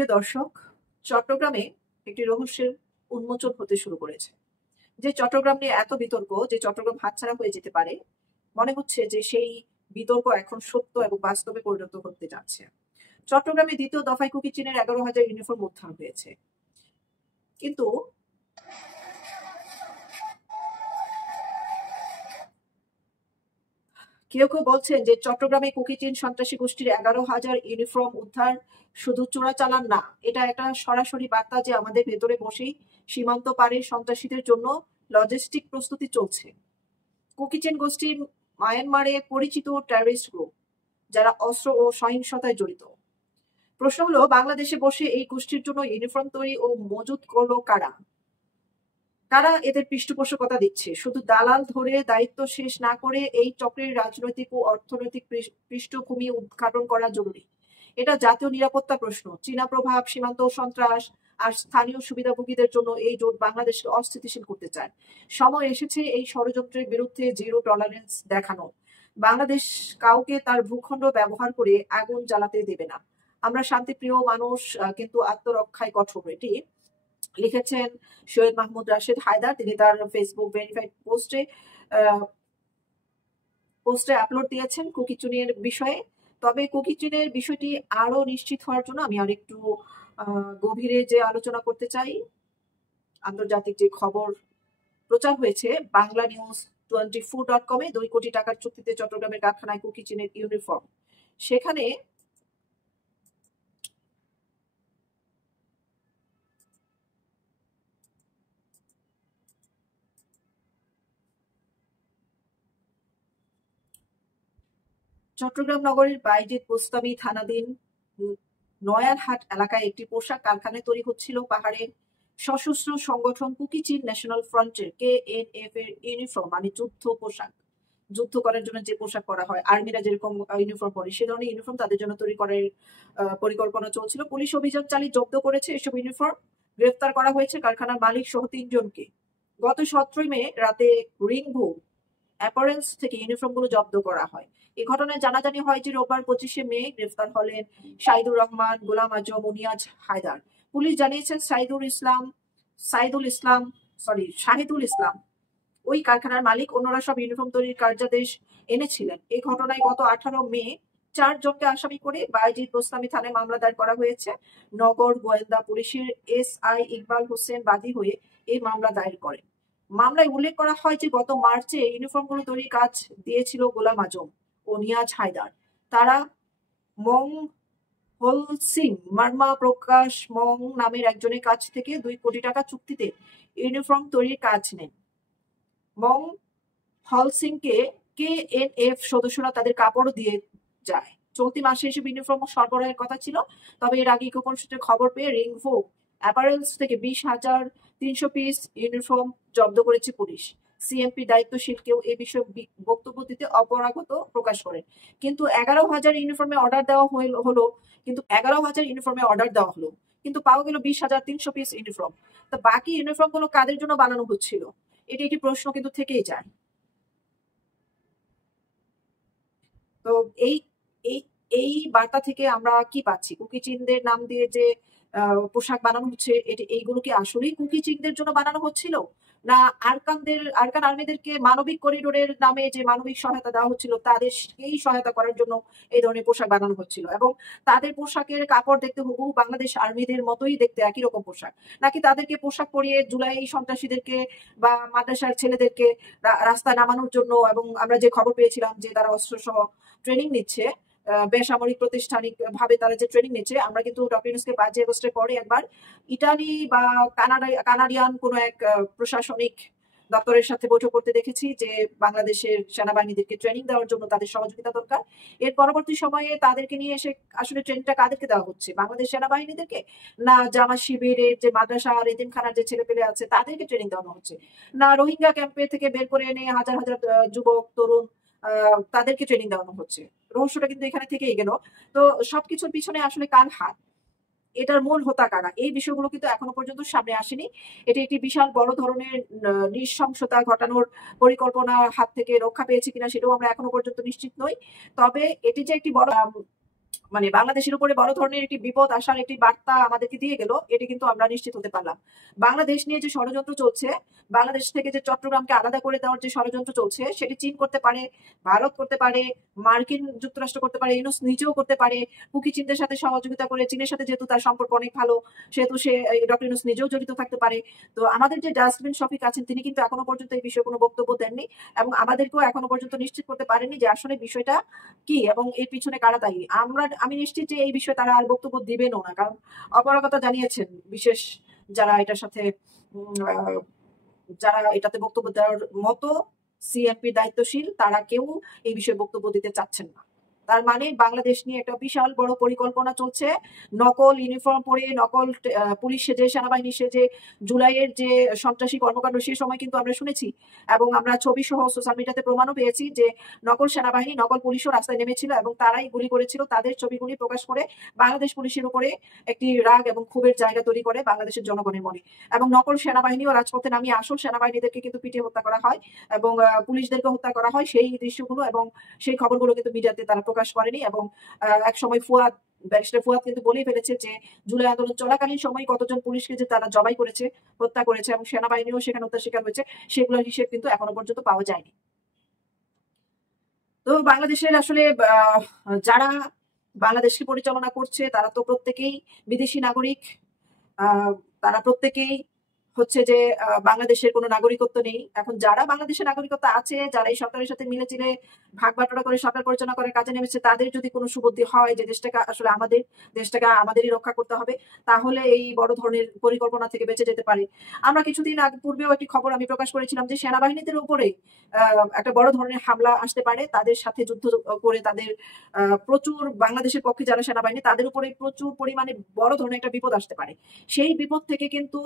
প্রিয় দর্শক, চট্টগ্রামে একটি রহস্যের উন্মোচন হতে শুরু করেছে। যে চট্টগ্রাম নিয়ে এত বিতর্ক, যে চট্টগ্রাম হাতছাড়া হয়ে যেতে পারে, মনে হচ্ছে যে সেই বিতর্ক এখন সত্য এবং বাস্তবে পরিণত হতে যাচ্ছে। চট্টগ্রামে দ্বিতীয় দফায় কুকি চীনের 11,000 ইউনিফর্ম উদ্ধার হয়েছে, কিন্তু কেউ কেউ বলছেন যে চট্টগ্রামে কুকি চীন সন্ত্রাসী গোষ্ঠীর 11,000 ইউনিফর্ম উদ্ধার শুধু চোরাচালান না, এটা একটা সরাসরি বার্তা যে আমাদের ভেতরে বসেই সীমান্ত পারে সন্ত্রাসীদের জন্য লজিস্টিক প্রস্তুতি চলছে। কুকি চীন গোষ্ঠী মায়ানমারে পরিচিত টেররিস্ট গ্রুপ, যারা অস্ত্র ও সহিংসতায় জড়িত। প্রশ্ন হলো, বাংলাদেশে বসে এই গোষ্ঠীর জন্য ইউনিফর্ম তৈরি ও মজুত করলো কারা? কারা এদের পৃষ্ঠপোষকতা দিচ্ছে? শুধু দালাল ধরে দায়িত্ব শেষ না করে এই চক্রের রাজনৈতিক ও অর্থনৈতিক পৃষ্ঠভূমি উদ্ঘাটন করা জরুরি। এটা জাতীয় নিরাপত্তা প্রশ্ন। চীনা প্রভাব, সীমান্ত সন্ত্রাস আর স্থানীয় সুবিধাভোগীদের জন্য এই জোট বাংলাদেশকে অস্থিতিশীল করতে চায়। সময় এসেছে এই ষড়যন্ত্রের বিরুদ্ধে জিরো টলারেন্স দেখানো। বাংলাদেশ কাউকে তার ভূখণ্ড ব্যবহার করে আগুন জ্বালাতে দেবে না। আমরা শান্তিপ্রিয় মানুষ, কিন্তু আত্মরক্ষায় কঠোর। এটি লিখেছেন সৈয়দ মাহমুদ রাশেদ হায়দার। তিনি তার ফেসবুক ভেরিফাইড পোস্টে আপলোড দিয়েছেন কুকি চীনের বিষয়ে। তবে কুকি চীনের বিষয়টি আরো নিশ্চিত হওয়ার জন্য আমি আরেকটু গভীরে যে আলোচনা করতে চাই। আন্তর্জাতিক যে খবর প্রচার হয়েছে বাংলা নিউজ 24.com-এ 2 কোটি টাকার চুক্তিতে চট্টগ্রামের কারখানায় কুকি চীনের ইউনিফর্ম, সেখানে চট্টগ্রাম নগরের বাইজিদ বোস্তামি থানাধীন নয়ারহাট এলাকায় একটি পোশাক কারখানায় তৈরি হচ্ছিল পাহাড়ের সশস্ত্র সংগঠন কুকি চীন ন্যাশনাল ফ্রন্টের KNF এর ইউনিফর্ম, মানে যুদ্ধ পোশাক। যুদ্ধ করার জন্য যে পোশাক পরা হয়, আর্মিরা যেরকম ইউনিফর্ম পরে, সে ধরনের ইউনিফর্ম তাদের জন্য তৈরি করার পরিকল্পনা চলছিল। পুলিশ অভিযান চালিয়ে জব্দ করেছে এসব ইউনিফর্ম। গ্রেফতার করা হয়েছে কারখানার মালিক সহ 3 জনকে। গত 17 মে রাতে রিংভু অ্যাপারেলস থেকে ইউনিফর্মগুলো জব্দ করা হয়। এই ঘটনায় জানাজানি হয় যে রোববার 25শে মে গ্রেফতার হলেন শাহিদুর রহমান, গোলাম আজম ও নিয়াজ হায়দার। পুলিশ জানিয়েছেন শাহিদুল ইসলাম ওই কারখানার মালিক। অন্যরা সব ইউনিফর্ম তৈরির কার্যাদেশ এনেছিলেন। এই ঘটনায় গত 18 মে 4 জনকে আসামি করে বাইজিদ বোস্তামি থানায় মামলা দায়ের করা হয়েছে। নগর গোয়েন্দা পুলিশের SI ইকবাল হোসেন বাদী হয়ে এই মামলা দায়ের করেন। মামলায় উল্লেখ করা হয় যে গত মার্চে ইউনিফর্মগুলো তৈরির কাজ দিয়েছিল গোলাম আজম ও নিয়াজ হায়দার। তারা মং হলসিং মার্মা প্রকাশ মং নামের একজনের কাছ থেকে 2 কোটি টাকা চুক্তিতে ইউনিফর্ম তৈরির কাজ নেন। মং হলসিংকে KNF সদস্যরা তাদের কাপড়ও দিয়ে যায়। চলতি মাসে এসব ইউনিফর্ম সরবরাহের কথা ছিল। তবে এর আগে গোপন সূত্রে খবর পেয়ে রিংভু অ্যাপারেলস থেকে 20,300 পিস ইউনিফর্ম জব্দ করেছে পুলিশ। CMP দায়িত্বশীল কেউ এ বিষয়ে বক্তব্য দিতে অপারগতা প্রকাশ করেন। কিন্তু 11,000 ইউনিফর্মে অর্ডার দেওয়া হলো কিন্তু পাওয়া গেল 20,300 পিস ইউনিফর্ম। তো বাকি ইউনিফর্ম গুলো কাদের জন্য বানানো হচ্ছিল, এটি একটি প্রশ্ন কিন্তু থেকেই যায়। তো এই এই এই বার্তা থেকে আমরা কি পাচ্ছি? কুকি চীনদের নাম দিয়ে যে পোশাক বানানো হচ্ছে, এইগুলো কি আসলেই কুকি চীনদের জন্য বানানো হচ্ছিল, না আরকান আর্মিদেরকে মানবিক করিডোরের নামে যে মানবিক সহায়তা দেওয়া হচ্ছিল তাদেরকেই সহায়তা করার জন্য এই ধরনের পোশাক বানানো হচ্ছিল? এবং তাদের পোশাকের কাপড় দেখতে হুবহু বাংলাদেশ আর্মিদের মতোই দেখতে, একই রকম পোশাক, নাকি তাদেরকে পোশাক পরিয়ে জুলাই সন্ত্রাসীদেরকে বা মাদ্রাসার ছেলেদেরকে রাস্তায় নামানোর জন্য, এবং আমরা যে খবর পেয়েছিলাম যে তারা অস্ত্র সহ ট্রেনিং নিচ্ছে, বেসামরিক প্রতিষ্ঠানিক ভাবে তারা যে ট্রেনিং নিচ্ছে। আমরা কিন্তু ডক্টর ইউনূসকে 5 আগস্টের পরে একবার ইটালি বা কানাডিয়ান কোনো এক প্রশাসনিক দপ্তরের সাথে বৈঠক করতে দেখেছি যে বাংলাদেশের সেনাবাহিনীদেরকে ট্রেনিং দেওয়ার জন্য তাদের সহযোগিতা দরকার। এর পরবর্তী সময়ে তাদেরকে নিয়ে এসে আসলে ট্রেনিংটা কাদেরকে দেওয়া হচ্ছে? বাংলাদেশ সেনাবাহিনীদেরকে, না জামাত শিবিরের যে মাদ্রাসা আর এতিমখানার যে ছেলেপেলে আছে তাদেরকে ট্রেনিং দেওয়ানো হচ্ছে, না রোহিঙ্গা ক্যাম্পে থেকে বের করে এনে হাজার হাজার যুবক তরুণ তাদেরকে ট্রেনিং দেওয়ানো হচ্ছে? রহস্যটা কিন্তু এখানে থেকেই গেল। তো সবকিছুর পিছনে আসলে কার হাত, এটার মূল হোতা কারা, এই বিষয়গুলো কিন্তু এখনো পর্যন্ত সামনে আসেনি। এটি একটি বিশাল বড় ধরনের নৃশংসতা ঘটানোর পরিকল্পনার হাত থেকে রক্ষা পেয়েছে কিনা সেটাও আমরা এখনো পর্যন্ত নিশ্চিত নই। তবে এটি যে একটি বড় মানে বাংলাদেশের উপরে বড় ধরনের একটি বিপদ আসার একটি বার্তা আমাদেরকে দিয়ে গেল, এটি কিন্তু আমরা নিশ্চিত হতে পারলাম। বাংলাদেশ নিয়ে যে ষড়যন্ত্র চলছে, বাংলাদেশ থেকে যে চট্টগ্রামকে আলাদা করে দেওয়ার যে ষড়যন্ত্র চলছে, সেটি চীন করতে পারে, ভারত করতে পারে, মার্কিন যুক্তরাষ্ট্র করতে পারে, ইউনুস নিজেও করতে পারে। কুকি চীনদের সাথে সহযোগিতা করে, চীনের সাথে যেহেতু তার সম্পর্ক অনেক ভালো, সেহেতু সে ডক্টর ইউনুস নিজেও জড়িত থাকতে পারে। তো আমাদের যে ডাস্টবিন শফিক আছেন, তিনি কিন্তু এখনো পর্যন্ত এই বিষয়ে কোনো বক্তব্য দেননি, এবং আমাদেরকেও এখনো পর্যন্ত নিশ্চিত করতে পারেননি যে আসলে বিষয়টা কি এবং এর পিছনে কারা দায়ী। আমি নিশ্চিত যে এই বিষয়ে তারা আর বক্তব্য দিবেনও না, কারণ অপারগতা জানিয়েছেন বিশেষ যারা এটার সাথে যারা এটাতে বক্তব্য দেওয়ার মতো সিএমপির দায়িত্বশীল, তারা কেউ এই বিষয়ে বক্তব্য দিতে চাচ্ছেন না। তার মানে বাংলাদেশ নিয়ে একটা বিশাল বড় পরিকল্পনা চলছে। নকল ইউনিফর্ম পরে, নকল পুলিশ সেজে, সেনাবাহিনী সেজে জুলাইয়ের যে সন্ত্রাসী কর্মকাণ্ড, সে সময় কিন্তু আমরা শুনেছি এবং আমরা ছবি সহ সোশ্যাল মিডিয়াতে প্রমাণও পেয়েছি যে নকল সেনাবাহিনী, নকল পুলিশও রাস্তায় নেমেছিল এবং তারাই গুলি করেছিল। তাদের ছবিগুলি প্রকাশ করে বাংলাদেশ পুলিশের উপরে একটি রাগ এবং ক্ষোভের জায়গা তৈরি করে বাংলাদেশের জনগণের মনে। এবং নকল সেনাবাহিনীও রাজপথে নামিয়ে আসল সেনাবাহিনীদেরকে কিন্তু পিটিয়ে হত্যা করা হয় এবং পুলিশদেরকে হত্যা করা হয়। সেই দৃশ্যগুলো এবং সেই খবরগুলো কিন্তু মিডিয়াতে তারা প্রকাশ করেনি। এবং এক সময় ব্যারিস্টার ফুয়াদ কিন্তু বলেই ফেলেছে যে জুলাই আন্দোলন চলাকালীন সময় কতজন পুলিশকে যে তারা জবাই করেছে, হত্যা করেছে এবং সেনাবাহিনীও সেখানে হত্যার শিকার হয়েছে, সেগুলোর হিসেব কিন্তু এখনো পর্যন্ত পাওয়া যায়নি। তো বাংলাদেশের আসলে যারা বাংলাদেশকে পরিচালনা করছে, তারা তো প্রত্যেকেই বিদেশি নাগরিক। তারা প্রত্যেকেই হচ্ছে যে বাংলাদেশের কোনো নাগরিকত্ব নেই। এখন যারা বাংলাদেশের নাগরিকত্ব আছে, যারা এই সরকারের সাথে মিলেচিলে ভাগ বাটোয়ারা করে সরকার পরিচালনা করার কাজে নেমেছে, তাদের যদি কোনো সুবুদ্ধি হয় যে দেশটাকে আসলে দেশটাকে আমাদেরই রক্ষা করতে হবে, তাহলে এই বড় ধরনের পরিকল্পনা থেকে বেঁচে যেতে পারে। আমরা কিছুদিন আগে পূর্বেও একটি খবর আমি প্রকাশ করেছিলাম যে সেনাবাহিনীদের উপরে একটা বড় ধরনের হামলা আসতে পারে। তাদের সাথে যুদ্ধ করে তাদের প্রচুর, বাংলাদেশের পক্ষে যারা সেনাবাহিনী, তাদের উপরে প্রচুর পরিমাণে বড় ধরনের একটা বিপদ আসতে পারে। সেই বিপদ থেকে কিন্তু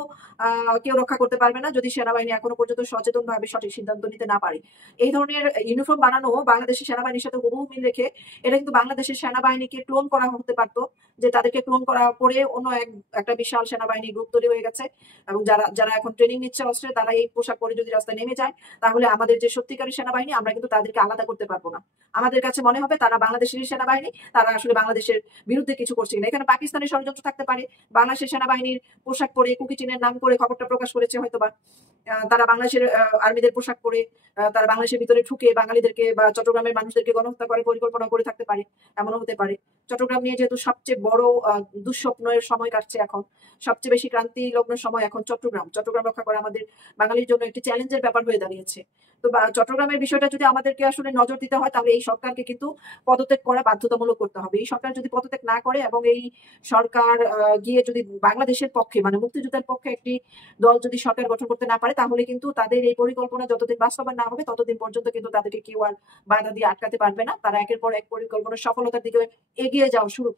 কেউ রক্ষা করতে পারবে না যদি সেনাবাহিনী এখনো পর্যন্ত সচেতন ভাবে সঠিক সিদ্ধান্ত নিতে না পারে। এই ধরনের ইউনিফর্ম বানানো বাংলাদেশের সেনাবাহিনীর সাথে হুবহু মিল রেখে এটা কিন্তু বাংলাদেশের সেনাবাহিনীকে ক্লোন করা হতে পারতো, যে তাদেরকে ক্লোন করা করে অন্য একটা বিশাল সেনাবাহিনী গ্রুপ তৈরি হয়ে গেছে এবং যারা যারা এখন ট্রেনিং নিচ্ছে অস্ত্রে, তারা এই পোশাক পরে যদি রাস্তায় নেমে যায়, তাহলে আমাদের যে সত্যিকারের সেনাবাহিনী, আমরা কিন্তু তাদেরকে আলাদা করতে পারবো না। আমাদের কাছে মনে হবে তারা বাংলাদেশের সেনাবাহিনী, তারা আসলে বাংলাদেশের বিরুদ্ধে কিছু করছে কিনা। এখানে পাকিস্তানের ষড়যন্ত্র থাকতে পারে, বাংলাদেশের সেনাবাহিনীর পোশাক পরে কুকি চীনের নাম করে খবরটা প্রকাশ করেছে হয়তোবা। তারা বাংলাদেশের আর্মিদের পোশাক পরে তারা বাংলাদেশের ভিতরে ঢুকে বাঙালিদেরকে বা চট্টগ্রামের মানুষদেরকে গণহত্যা করার পরিকল্পনা করে থাকতে পারে, এমনও হতে পারে। চট্টগ্রাম নিয়ে যেহেতু সবচেয়ে বড় দুঃস্বপ্নের সময় কাটছে এখন, সবচেয়ে বেশি ক্রান্তি লগ্ন সময় এখন চট্টগ্রাম রক্ষা করা আমাদের বাঙালির জন্য একটি চ্যালেঞ্জের ব্যাপার হয়ে দাঁড়িয়েছে। তো চট্টগ্রামের বিষয়টা যদি আমাদেরকে আসলে নজর দিতে হয়, তাহলে এই সরকারকে কিন্তু পদত্যাগ করা বাধ্যতামূলক করতে হবে। এই সরকার যদি পদত্যাগ না করে এবং এই সরকার গিয়ে যদি বাংলাদেশের পক্ষে, মানে মুক্তিযুদ্ধের পক্ষে একটি দল যদি সরকার গঠন করতে না পারে, তাহলে কিন্তু তাদের এই পরিকল্পনা যতদিন বাস্তবায়ন না হবে, ততদিন পর্যন্ত কিন্তু তাদেরকে কেউ আর বাধা দিয়ে আটকাতে পারবে না। তারা একের পর এক পরিকল্পনার সফলতার দিকে এগিয়ে যাওয়া শুরু